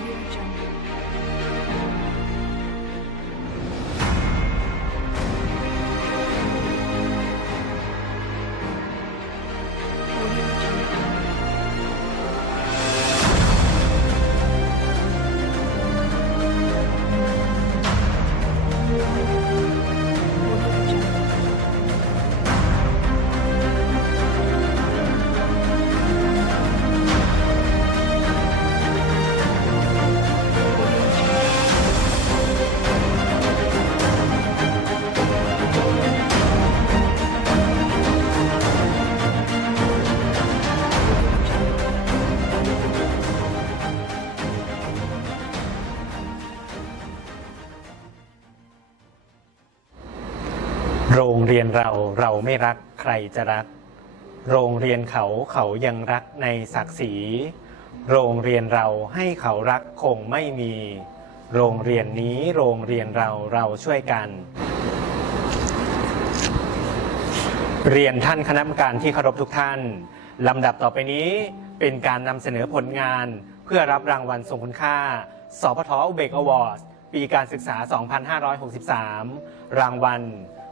Audio Jungle. งเรียนเราเราไม่รักใครจะรัก โรงเรียนเขาเขายังรักในศักดิ์ศรี โรงเรียนเราให้เขารักคงไม่มี โรงเรียนนี้โรงเรียนเราเราช่วยกัน เรียนท่านคณะกรรมการที่เคารพทุกท่านลำดับต่อไปนี้เป็นการนำเสนอผลงาน เพื่อรับรางวัลทรงคุณค่า สพทอุเบกอวอร์ดปีการศึกษา 2563 รางวัล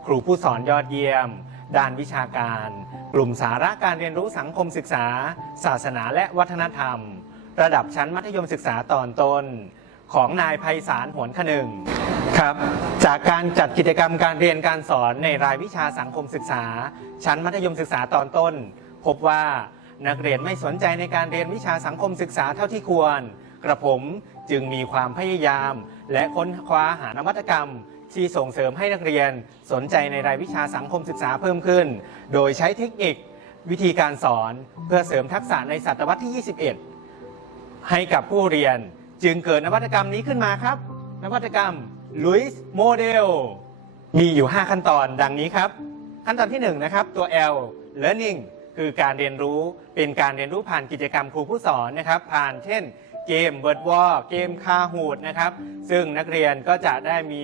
ครูผู้สอนยอดเยี่ยม ด้านวิชาการ กลุ่มสาระการเรียนรู้สังคมศึกษา ศาสนาและวัฒนธรรม ระดับชั้นมัธยมศึกษาตอนต้น ของนายไพศาลหวนขนึงครับ จากการจัดกิจกรรมการเรียนการสอนในรายวิชาสังคมศึกษา ชั้นมัธยมศึกษาตอนต้น พบว่านักเรียนไม่สนใจในการเรียนวิชาสังคมศึกษาเท่าที่ควร กระผมจึงมีความพยายาม และค้นคว้าหานวัตกรรม ที่ส่งเสริมให้นักเรียนสนใจในรายวิชาสังคมศึกษาเพิ่มขึ้น โดยใช้เทคนิควิธีการสอนเพื่อเสริมทักษะในศตวรรษที่ 21 ให้กับผู้เรียนจึงเกิดนวัตกรรมนี้ขึ้นมาครับ นวัตกรรม Luis Model มีอยู่ 5 ขั้นตอนดังนี้ครับ ขั้นตอนที่ 1 นะครับ ตัว L Learning คือการเรียนรู้เป็นการเรียนรู้ผ่านกิจกรรมครูผู้สอนนะครับ ผ่านเช่น เกม w o r d w a r เกมคาฮูดนะครับ ซึ่งนักเรียนก็จะได้มี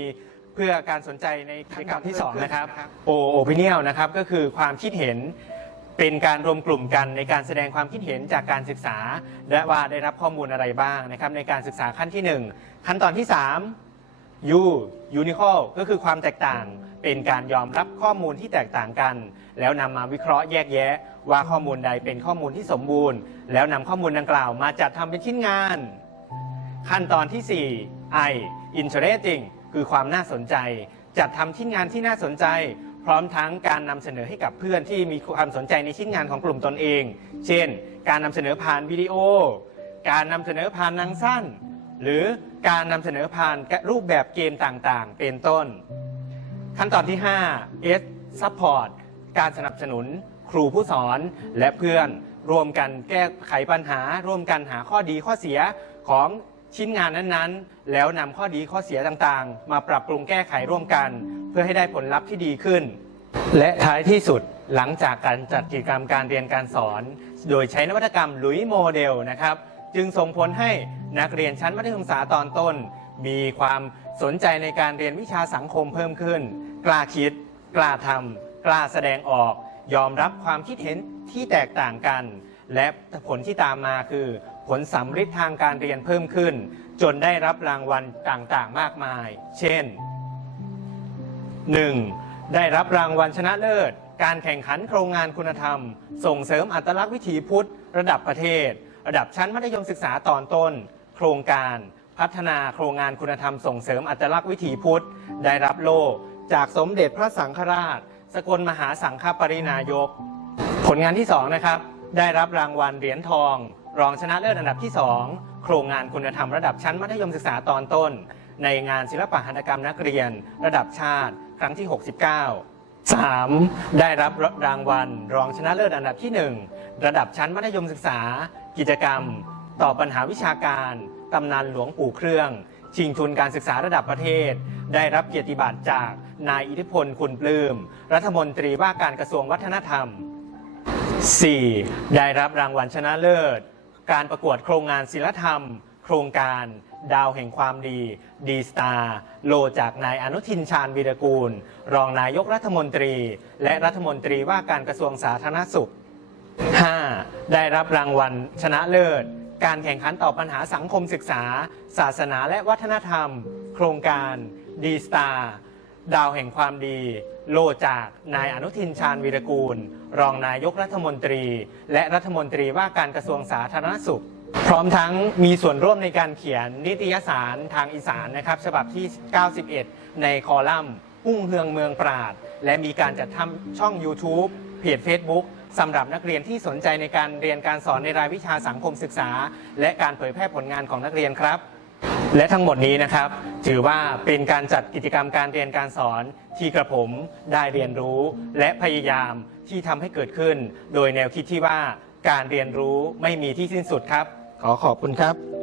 เพื่อการสนใจในกิจกรรมที่2นะครับ O Opinion นะครับก็คือความคิดเห็นเป็นการรวมกลุ่มกันในการแสดงความคิดเห็นจากการศึกษา และว่าได้รับข้อมูลอะไรบ้างนะครับ ในการศึกษาขั้นที่ 1 ขั้นตอนที่ 3 U Unical ก็คือความแตกต่าง เป็นการยอมรับข้อมูลที่แตกต่างกัน แล้วนำมาวิเคราะห์แยกแยะ ว่าข้อมูลใดเป็นข้อมูลที่สมบูรณ์ แล้วนำข้อมูลดังกล่าวมาจัดทำเป็นชิ้นงาน ขั้นตอนที่ 4 I interesting คือความน่าสนใจ จัดทำชิ้นงานที่น่าสนใจ พร้อมทั้งการนำเสนอให้กับเพื่อนที่มีความสนใจในชิ้นงานของกลุ่มตนเอง เช่น การนำเสนอผ่านวิดีโอ การนำเสนอผ่านหนังสั้น หรือการนำเสนอผ่านรูปแบบเกมต่างๆ เป็นต้น ขั้นตอนที่ 5 S Support การสนับสนุนครูผู้สอนและเพื่อนร่วมกันแก้ไขปัญหา ร่วมกันหาข้อดีข้อเสียของ ชิ้นงานนั้นๆ แล้วนำข้อดีข้อเสียต่างๆ มาปรับปรุงแก้ไขร่วมกัน เพื่อให้ได้ผลลัพธ์ที่ดีขึ้น และท้ายที่สุดหลังจากการจัดกิจกรรมการเรียนการสอน โดยใช้นวัตกรรมหลุยโมเดลนะครับ จึงส่งผลให้นักเรียนชั้นมัธยมศึกษาตอนต้น มีความสนใจในการเรียนวิชาสังคมเพิ่มขึ้น กล้าคิด กล้าทำกล้าแสดงออก ยอมรับความคิดเห็นที่แตกต่างกัน และผลที่ตามมาคือ ผลสำฤทธิ์ทางการเรียนเพิ่มขึ้น จนได้รับรางวัลต่างๆ มากมาย เช่น 1. ได้รับรางวัลชนะเลิศ การแข่งขันโครงงานคุณธรรม ส่งเสริมอัตลักษณ์วิถีพุทธ ระดับประเทศ ระดับชั้นมัธยมศึกษาตอนต้น โครงการพัฒนาโครงงานคุณธรรมส่งเสริมอัตลักษณ์วิถีพุทธ ได้รับโล่จากสมเด็จพระสังฆราช สกลมหาสังฆปรินายก ผลงานที่2นะครับ ได้รับรางวัลเหรียญทอง รองชนะเลิศอันดับที่ 2 โครงงานคุณธรรมระดับชั้นมัธยมศึกษาตอนต้น ในงานศิลปหัตถกรรมนักเรียน ระดับชาติ ครั้งที่ 69 3. ได้รับรางวัล รองชนะเลิศอันดับที่ 1 ระดับชั้นมัธยมศึกษา กิจกรรม ตอบปัญหาวิชาการ ตำนานหลวงปู่เครื่อง ชิงทุนการศึกษาระดับประเทศ ได้รับเกียรติบัตรจากนายอิทธิพลคุณปลื้ม รัฐมนตรีว่าการกระทรวงวัฒนธรรม 4. ได้รับรางวัลชนะเลิศ การประกวดโครงงานศิลธรรม โครงการดาวแห่งความดี ดีสตาร์โลจากนายอนุทินชาญวีรกูล รองนายกรัฐมนตรี และรัฐมนตรีว่าการกระทรวงสาธารณสุข 5. ได้รับรางวัลชนะเลิศ การแข่งขันต่อบปัญหาสังคมศึกษา ศาสนาและวัฒนธรรม โครงการดีสตาร์ ดาวแห่งความดี โลจากนายอนุทินชาญวีรกูล รองนายกรัฐมนตรี และรัฐมนตรีว่าการกระทรวงสาธารณสุข พร้อมทั้งมีส่วนร่วมในการเขียนนิตยสารทางอีสานนะครับ ฉบับที่ 91 ในคอลัมน์อุ้งเฮืองเมืองปราด และมีการจัดทำช่อง YouTube เพจ Facebook สำหรับนักเรียนที่สนใจในการเรียนการสอนในรายวิชาสังคมศึกษา และการเผยแพร่ผลงานของนักเรียนครับ และทั้งหมดนี้นะครับ ถือว่าเป็นการจัดกิจกรรมการเรียนการสอนที่กระผมได้เรียนรู้ และพยายามที่ทำให้เกิดขึ้น โดยแนวคิดที่ว่าการเรียนรู้ไม่มีที่สิ้นสุดครับ ขอขอบคุณครับ